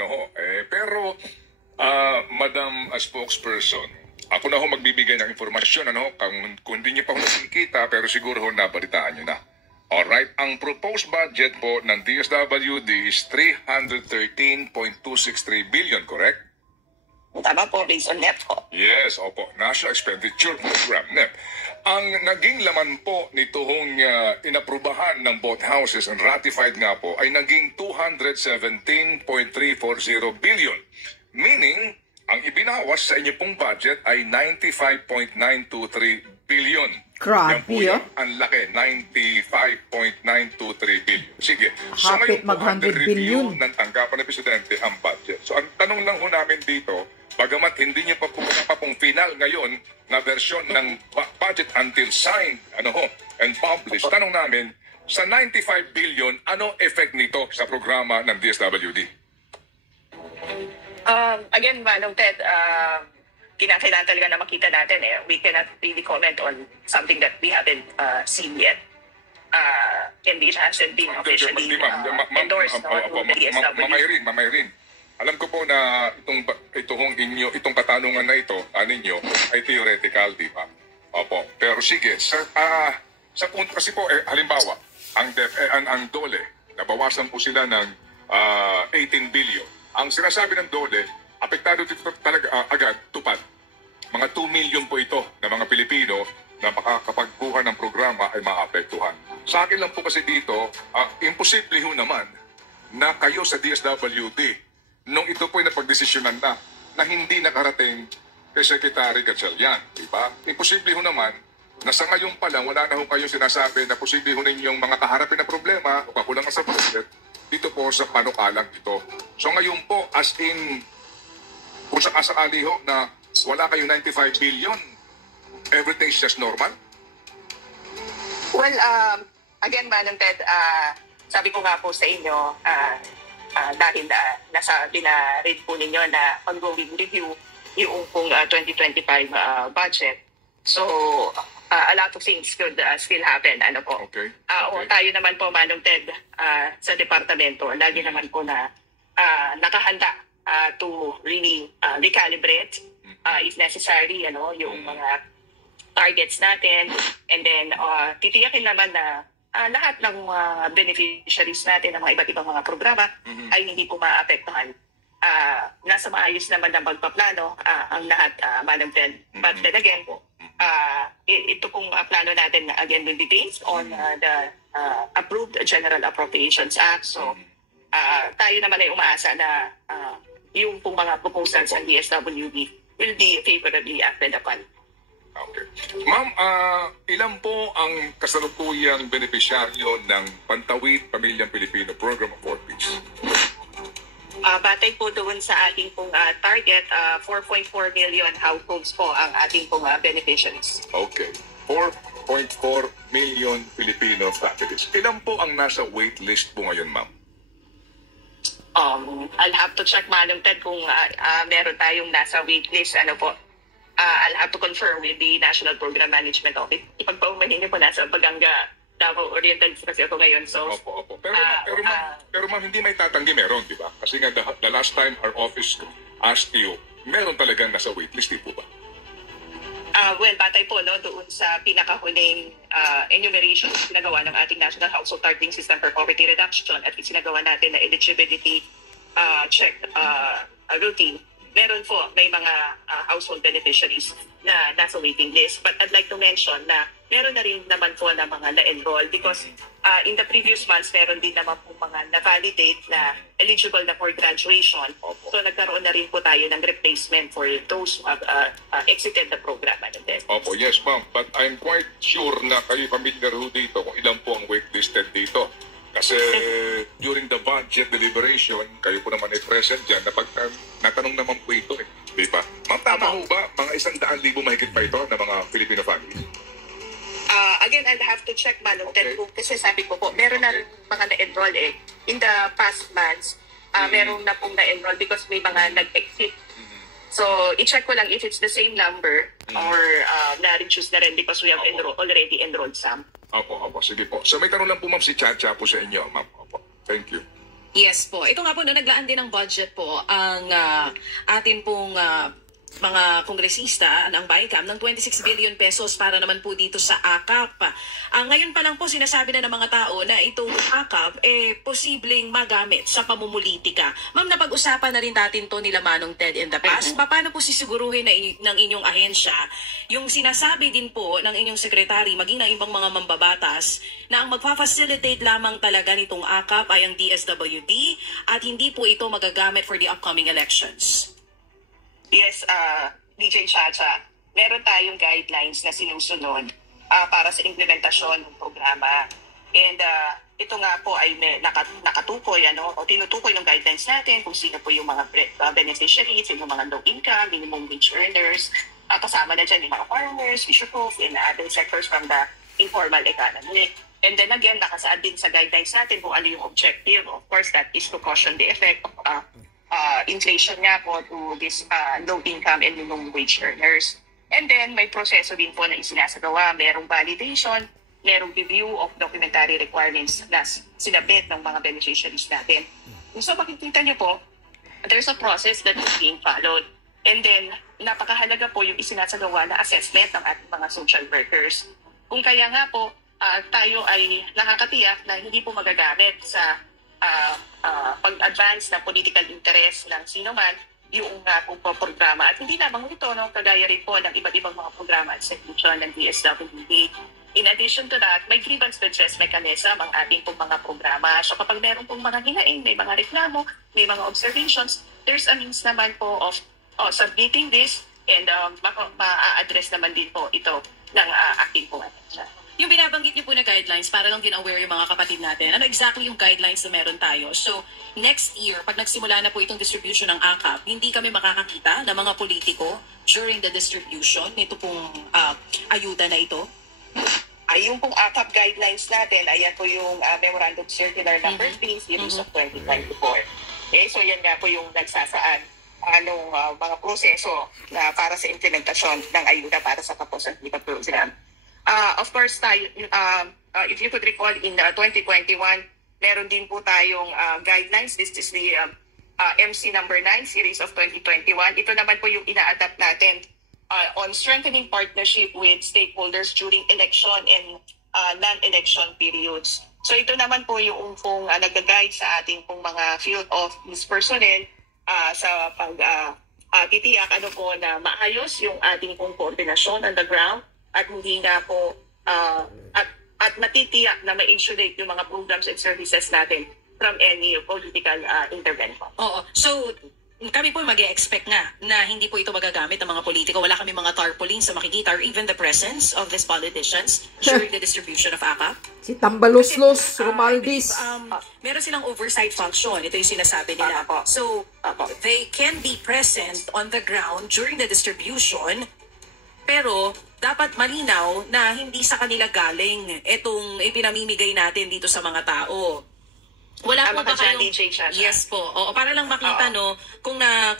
Ano ho? Pero, Madam Spokesperson, ako na ho magbibigay ng informasyon, ano, kung hindi niyo pa ho nakikita, pero siguro ho nabalitaan niyo na. Alright, ang proposed budget po ng DSWD is 313.263 billion, correct? Tama po, based on NEP po. Yes, opo. National Expenditure Program, NEP. Ang naging laman po nitong inaprubahan ng both houses and ratified nga po ay naging 217.340 billion. Meaning, ang ibinawas sa inyo pong budget ay 95.923 billion. Grabe, yan po ang laki, 95.923 billion. Sige, so hapit ngayon, mag-100 billion ng tanggapan ng Presidente ang budget. So ang tanong lang ho namin dito, bagamat hindi niyo pa pong final ngayon na versyon ng budget until signed and published, tanong namin, sa 95 billion, ano effect nito sa programa ng DSWD? Again, Manong Ted, kinakailangan talaga na makita natin. We cannot really comment on something that we haven't seen yet. And it hasn't been officially endorsed on the DSWD. Ma'am Irene, alam ko po na itong katanungan na ito, ninyo, ay theoretical, di ba? Opo. Pero sige, sa punto kasi po, halimbawa, ang DOLE, nabawasan po sila ng 18 billion. Ang sinasabi ng DOLE, apektado dito talaga agad, tupad. Mga 2 million po ito na mga Pilipino na makakapagbuhan ng programa ay maapektuhan. Sa akin lang po kasi dito, imposible ho naman na kayo sa DSWD, nung ito po ay napagdesisyonan na hindi nakarating kay Secretary Gatchalian, di ba? Imposible ho naman na sa ngayon pa lang, wala na ho kayong sinasabi na posible ho ninyong mga kaharapin na problema o kakulangan sa budget dito po sa panukalang ito. So ngayon po, as in, kung sakasakali ho na wala kayong 95 billion, everything's just normal? Well, again, Manong Ted, sabi ko nga po sa inyo, dahil nasabi na rin po ninyo na ongoing review yung pong 2025 budget. So, a lot of things could still happen. Ano po? Okay. Tayo naman po, Manong Ted, sa departamento, lagi naman po na nakahanda to really recalibrate if necessary, yung mga targets natin. And then, titiyakin naman na lahat ng beneficiaries natin ng mga iba't ibang mga programa ay hindi po maapektuhan. Nasa maayos naman ng pagpaplano ang lahat, Madam Ted. But then again, ito pong plano natin again will be based on the approved General Appropriations Act. So, tayo naman ay umaasa na yung pong mga proposals ng DSWD will be favorably acted upon. Okay. Ma'am, ilan po ang kasalukuyang benepisyaryo ng Pantawid Pamilyang Pilipino Program of Work Peace? Batay po doon sa ating pong target, 4.4 million households po ang ating pong beneficiaries. Okay. 4.4 million Filipino families. Ilan po ang nasa waitlist po ngayon, ma'am? I'll have to check, Manong Ted, kung meron tayong nasa waitlist. I'll have to confirm with the National Program Management Office. Ipagpaumanin niyo po, nasa Paganga, Davao Oriental kasi ako ngayon. So, Opo. Pero ma'am, hindi may tatanggi meron, di ba? Kasi nga the last time our office asked you, meron talagang nasa waitlist, di po ba? Well, batay po doon sa pinakahuling enumeration na sinagawa ng ating National Household Targeting System for Poverty Reduction at sinagawa natin na eligibility check routine. Meron po, may mga household beneficiaries na nasa waiting list. But I'd like to mention na meron na rin naman po na mga na-enroll because in the previous months, meron din naman po mga na-validate na eligible na for graduation. So nagkaroon na rin po tayo ng replacement for those who have exited the program. Opo, yes ma'am. But I'm quite sure na kayo familiar ho dito kung ilan po ang waitlisted dito. Kasi during the budget deliberation, kayo po naman ay present dyan na natanong naman po ito di ba? Ma'am, tama ho ba? Mga 100,000 mahigit pa ito na mga Filipino families? Again, I'll have to check, Manong Ted, kasi sabi ko po, meron na rin mga na-enroll in the past months, meron na pong na-enroll because may mga nag-exit. So, i-check ko lang if it's the same number or na-reduce na rin because we have already enrolled some. Opo. Sige po. So may tanong lang po ma'am si Chacha po sa inyo, ma'am. Opo. Thank you. Yes po. Ito nga po, no, naglaan din ng budget po ang atin pong mga kongresista ng BICAM ng 26 billion pesos para naman po dito sa AKAP. Ngayon pa lang po sinasabi na ng mga tao na itong AKAP posibleng magamit sa pamumulitika. Ma'am, napag-usapan na rin natin to nila Manong Ted in the past. Paano po sisiguruhin na ng inyong ahensya yung sinasabi din po ng inyong sekretary maging ng ibang mga mambabatas na ang magfa-facilitate lamang talaga nitong AKAP ay ang DSWD at hindi po ito magagamit for the upcoming elections? Yes, DJ Chacha, meron tayong guidelines na sinusunod para sa implementasyon ng programa. And ito nga po ay nakatukoy, o tinutukoy ng guidelines natin kung sino po yung mga beneficiaries, yung mga low income, minimum wage earners, kasama na dyan yung mga farmers, fisherfolk, and other sectors from the informal economy. And then again, nakasaad din sa guidelines natin kung ano yung objective. Of course, that is to cushion the effect of inflation nga po to this low-income and minimum wage earners. And then, may proseso din po na isinasagawa. Merong validation, merong review of documentary requirements na sinabit ng mga beneficiaries natin. So, makikita niyo po, there's a process that is being followed. And then, napakahalaga po yung isinasagawa na assessment ng ating mga social workers. Kung kaya nga po, tayo ay nakakatiyak na hindi po magagamit sa pag-advance na political interest ng sino man yung programa. At hindi lamang ito, kagaya rin po ng iba't ibang mga programa at institution ng DSWD. In addition to that, may grievance redress mechanism ang ating pong mga programa. So kapag meron pong mga hinaing, may mga reklamo, may mga observations, there's a means naman po of submitting this and ma-address naman din po ito ng ating pong atensya. Yung binabanggit niyo po na guidelines, para lang din aware yung mga kapatid natin. Ano exactly yung guidelines na meron tayo? So, next year, pag nagsimula na po itong distribution ng AKAP, hindi kami makakakita ng mga politiko during the distribution nito pong ayuda na ito? Yung pong AKAP guidelines natin, ayan po yung Memorandum Circular Number 3, Series of 2024. So, yan nga po yung nagsasaan mga proseso na para sa implementasyon ng ayuda para sa kapusan kita program. Of course, tayo, if you could recall, in 2021, meron din po tayong guidelines. This is the MC number 9, series of 2021. Ito naman po yung ina-adapt natin on strengthening partnership with stakeholders during election and non-election periods. So ito naman po yung nag-guide sa ating pong mga field office personnel sa titiyak na maayos yung ating pong koordinasyon on the ground at hindi na po at matitiyak na ma-insulate yung mga programs and services natin from any political intervention. Oo. So, kami po mag-e-expect na hindi po ito magagamit ng mga politiko. Wala kami mga tarpaulins sa makikita or even the presence of these politicians during the distribution of AKAP. Si Tambaluslos, Romaldis. Meron silang oversight function. Ito yung sinasabi nila. So, they can be present on the ground during the distribution, pero dapat malinaw na hindi sa kanila galing itong ipinamimigay natin dito sa mga tao. Wala po ba kayong... Yes po. O, para lang makita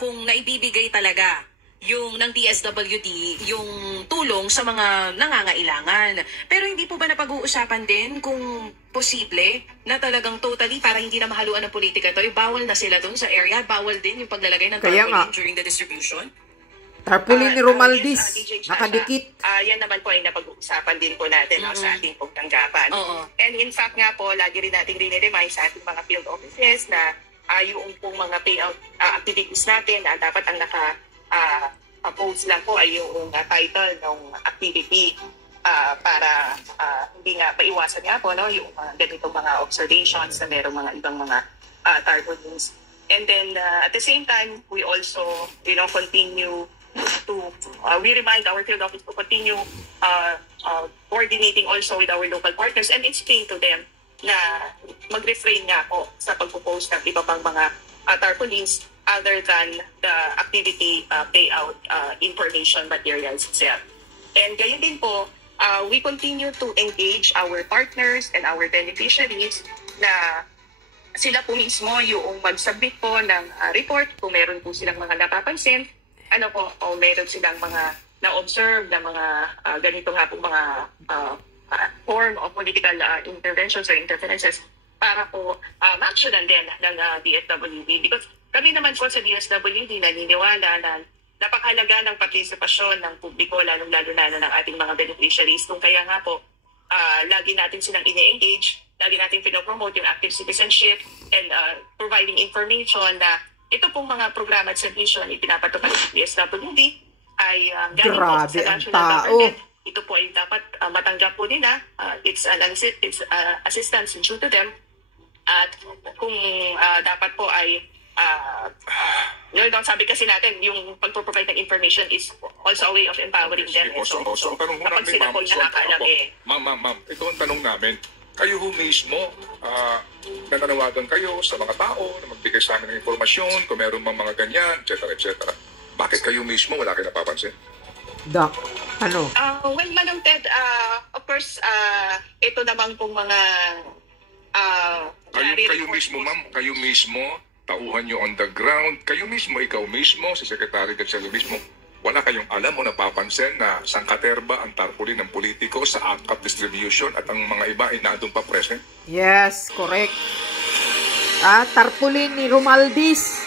kung naibibigay talaga yung ng DSWD yung tulong sa mga nangangailangan. Pero hindi po ba napag-uusapan din kung posible na talagang totally para hindi na mahaluan ng politika to, bawal na sila doon sa area, bawal din yung paglalagay ng tarpaulin during the distribution? Tarpaulin ni Romaldis, nakadikit. Yan naman po ay napag-uusapan din po natin sa ating pong tanggapan. And in fact nga po, lagi rin natin rin-remind sa ating mga field offices na yung pong mga payout activities natin, dapat ang naka-post lang po ay yung title ng activity para hindi nga maiwasan nga po yung ganitong mga observations na merong mga ibang mga tarpaulins. And then at the same time, we also continue to we remind our field office to continue coordinating also with our local partners and explain to them na mag-refrain nga po sa pagpo-post ng iba pang mga tarpaulins other than the activity payout information materials itself. And gayon din po, we continue to engage our partners and our beneficiaries na sila po mismo yung mag-submit po ng report kung meron po silang mga napapansin, o meron silang mga na-observe na mga ganito nga po mga form of political interventions or interferences para po ma-actionan din ng DSWD. Because kami naman po sa DSWD naniniwala na napakahalaga ng partisipasyon ng publiko, lalong-lalo na ng ating mga beneficiaries. Kung kaya nga po, lagi natin silang ini-engage, lagi natin pinopromote yung active citizenship and providing information na ito pong mga programa at service na ipinapatupad ng DSWD ay galing po Grabe sa ang national tao. government. Ito po ay dapat matanggap po nila. It's assistance due to them. At kung dapat po ay sabi kasi natin, yung pag-provide ng information is also a way of empowering them. So, ang tanong mo kapag namin, sila ma'am, po nakakaalam ma'am, ito ang tanong namin. Kayo ho mismo, nananawagan kayo sa mga tao na magbigay sa amin ng informasyon, kung meron mang mga ganyan, etc. Bakit kayo mismo wala kayo napapansin? Doc, ano? Well, Manong Ted, of course, ito naman pong mga Kayo mismo, ma'am, kayo mismo, tauhan nyo on the ground, kayo mismo, ikaw mismo, si Secretary Gatchalian mismo, wala kayong alam o napapansin na sangkaterba ang tarpaulin ng politiko sa AKAP distribution at ang mga iba ay naandun pa present? Yes, correct. Tarpaulin ni Romaldis.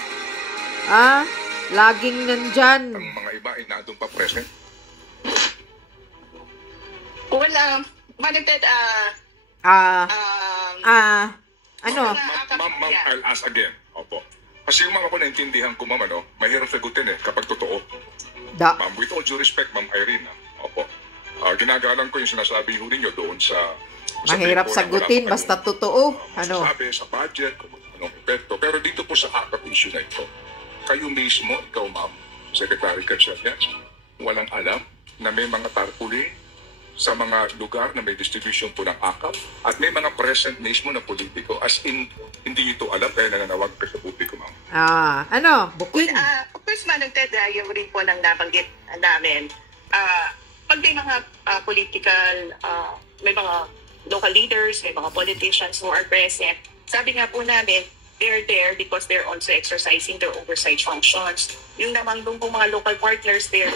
Laging nandyan. Ang mga iba ay naandun pa present? Well, Manong Ted, ano? Ma'am, I'll ask again. Opo. Kasi yung mga ko naintindihan ko, ma'am, mahirap sagutin kapag totoo. Ma'am, with all due respect, Ma'am Irene, opo. Ginagalang ko yung sinasabi ho ninyo doon sa mahirap sagutin, basta totoo. Sabi sa budget, kung anong epekto. Pero dito po sa AKAP issue na ito, kayo mismo, ikaw, Ma'am, Secretary Gatchalian, walang alam na may mga tarpaulin sa mga lugar na may distribution po ng AKAP at may mga present mismo na politiko as in hindi ito alam kaya nanganawag ka sa publiko, ma'am. Booking? Of course, Manong Ted, yung rin po nang nabanggit namin, pag may mga political, may mga local leaders, may mga politicians who are present, sabi nga po namin, they're there because they're also exercising their oversight functions. Yung naman doon po mga local partners, they're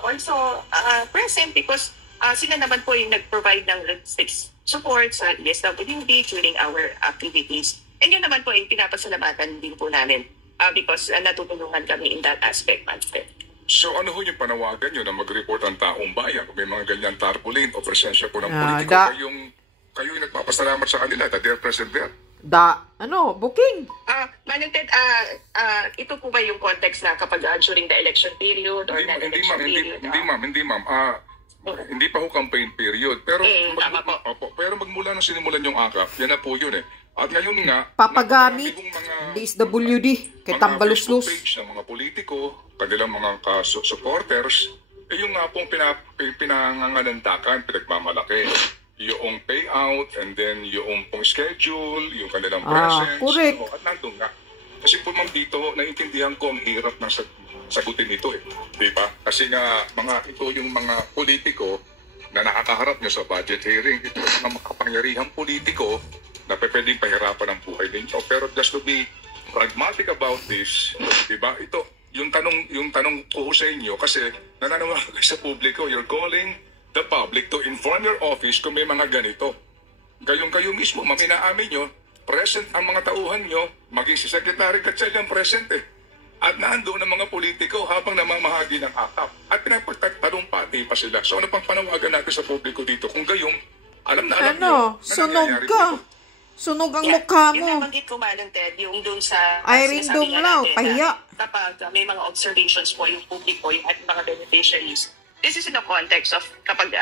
also present because sila naman po yung nag-provide ng logistics support sa DSWD during our activities. And yun naman po yung pinapasalamatan din po namin because natutulungan kami in that aspect, Manfred. So ano ho yung panawagan nyo na mag-report ang taong bayan kung may mga ganyan tarpaulin o presensya po ng politiko? Kayo yung nagpapasalamat sa kanila that they're present there? Booking? Manong Ted, ito po ba yung context na kapag during the election period or non-election period? Hindi ma'am. Hindi pa ho campaign period. Pero pero magmula nung sinimulan yung AKAP, yan na po yun At ngayon nga, papagamit DSWD kay Tambaluslos. Mga Facebook page ng mga politiko, kanilang mga supporters, yung nga pong pinangangalandakan, pinagmamalaki. Yung payout and then yung pong schedule, yung kanilang presence. Correct. At nandun nga. Kasi po ma'am dito, naiintindihan ko ang hirap ng sagutin ito Diba? Kasi nga, ito yung mga politiko na nakakaharap nyo sa budget hearing. Ito yung mga makapangyarihang politiko na pwedeng pahirapan ang buhay ninyo. Pero just to be pragmatic about this, diba? Ito, yung tanong ko sa inyo, kasi nananawagan kayo sa publiko, you're calling the public to inform your office kung may mga ganito. Kayo mismo, ma'am, inaamin nyo, present ang mga tauhan nyo, maging si Secretary Gatchalian present At naandoon ang mga politiko habang namamahagi ng AKAP. At pinapagtalumpati pa sila. So ano pang panawagan natin sa publiko dito? Kung gayong, alam na nyo. Sunog ka. Sunog ang mukha mo. Yung nabanggit ko, Manong Ted, yung doon sa Irene Dumlao, pahiya. Kapag may mga observations po yung publiko, yung ating mga beneficiaries, this is in the context of kapag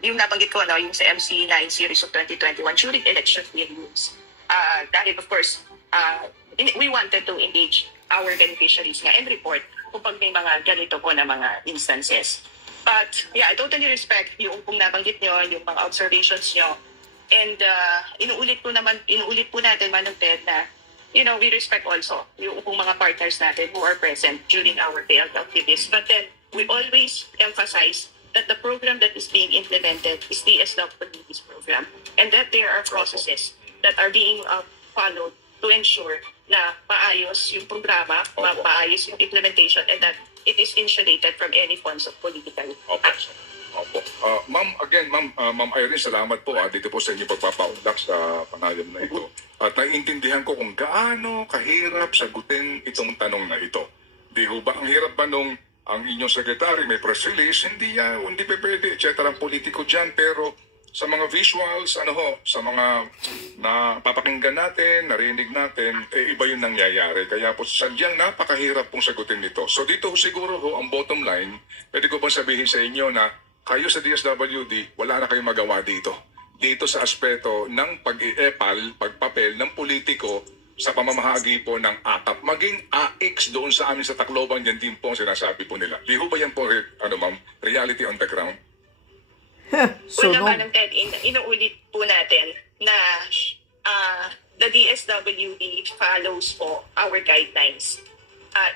yung nabanggit ko, yung sa MC9 series of 2021 during election periods. Dahil of course, we wanted to engage our beneficiaries and report kung pag may mga ganito po na mga instances. But yeah, I totally respect yung kung nabanggit nyo, yung mga observations nyo. And inuulit po natin, Manong Ted, na we respect also yung mga partners natin who are present during our payout activities. But then, we always emphasize that the program that is being implemented is DSWD's program and that there are processes that are being followed to ensure na maayos yung programa, maayos yung implementation, and that it is insulated from any forms of political action. Ma'am Irene, salamat po dito po sa inyong pagpapaunlak sa panayam na ito. At naiintindihan ko kung gaano kahirap sagutin itong tanong na ito. Di ho ba ang hirap ba nung ang inyong secretary may press release, hindi pa pwede, etc. ang politiko dyan, pero sa mga visuals, sa mga napapakinggan natin, narinig natin, iba yung nangyayari. Kaya po sadyang napakahirap pong sagutin nito. So dito siguro ang bottom line, pwede ko bang sabihin sa inyo na kayo sa DSWD, wala na kayong magawa dito. Dito sa aspeto ng pag-iepal, pagpapel ng politiko sa pamamahagi po ng AKAP. Maging AX doon sa amin sa Tacloban, yan din po ang sinasabi po nila. Di ho ba yan po, ma'am, reality on the ground? Una, Manong Ted, inuulit po natin na the DSWD follows po our guidelines.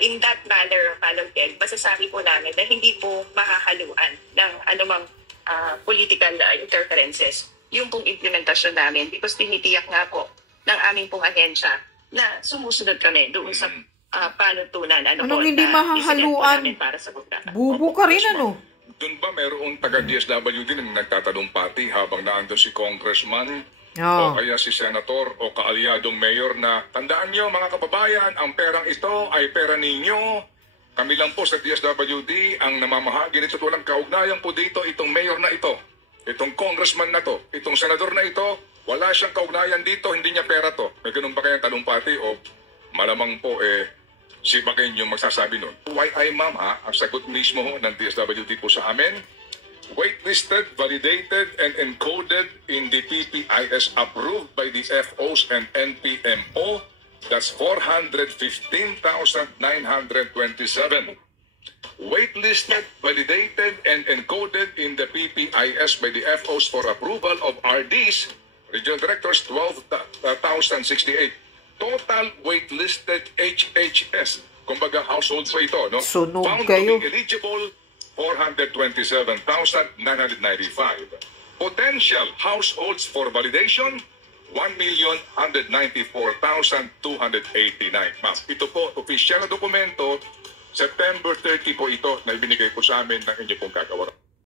In that manner, Manong Ted, masasabi po namin na hindi po mahahaluan ng anumang political interferences yung pong implementasyon namin because tinitiyak nga po ng aming pong ahensya na sumusunod kami doon sa panutunan. Anong hindi mahahaluan? Para sa programa. Bubo ka rin, Doon ba mayroong taga-DSWD na nagtatalumpati habang naandun si congressman Oo. o kaya si senator o kaalyadong mayor na tandaan nyo mga kababayan, ang perang ito ay pera ninyo. Kami lang po sa DSWD ang namamahagi nito. Walang kaugnayan po dito itong mayor na ito, itong congressman na to, itong senador na ito. Wala siyang kaugnayan dito, hindi niya pera to. May ganun ba kayang talumpati o malamang po si Baken yung magsasabi nun? YI ma'am ang sagot mismo ng DSWD po sa amin. Waitlisted, validated, and encoded in the PPIS approved by the FOs and NPMO. That's 415,927. Waitlisted, validated, and encoded in the PPIS by the FOs for approval of RDs, Regional Directors, 12,068. Total waitlisted HHS, kumbaga households po ito, no? Sunog Found kayo. to be eligible, 427,995. Potential households for validation, 1,194,289. Ma'am, ito po, official na dokumento, September 30 po ito na ibinigay po sa amin ng inyo pong kagawaran.